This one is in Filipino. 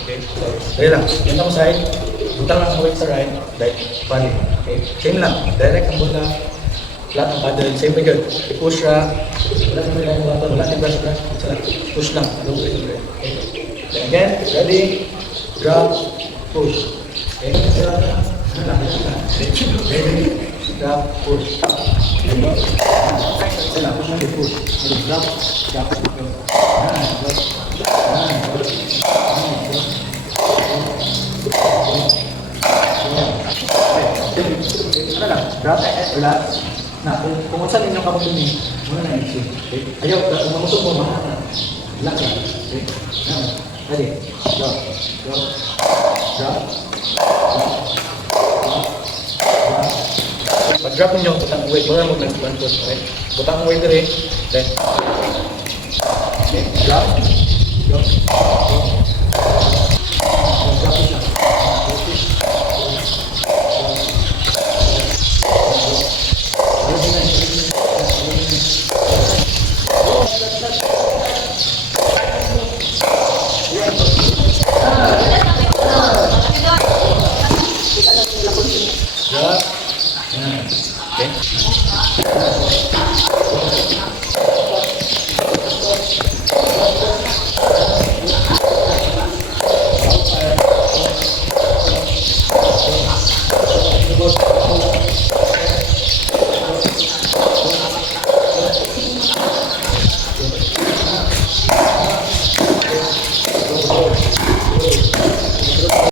Okay? So, dali lang. Yung ako side, butang lang ang weight sa right, right, balik. Okay? Same lang. Direct ang buta, flat ang paddle, same way good. I-push siya, wala nang may lang button, wala nang brush. Push lang. Okay? Then again, ready, drop, push. Okay? Ready, drop, push. Then push lang, push. Drop, drop, ano lang, drop, relax. Nah, kung saan inyong kamot ini, muna na issue. Okay? Ayaw, kung mamusok mo, mahal. Relax lang. Okay? Now, ready. Drop. Drop. Drop. Pag-drop ninyo, butang weight. Muna mo nag-1 push. Okay? Butang weight rin. Then, okay. Drop. Drop. Drop. Drop siya. Okay.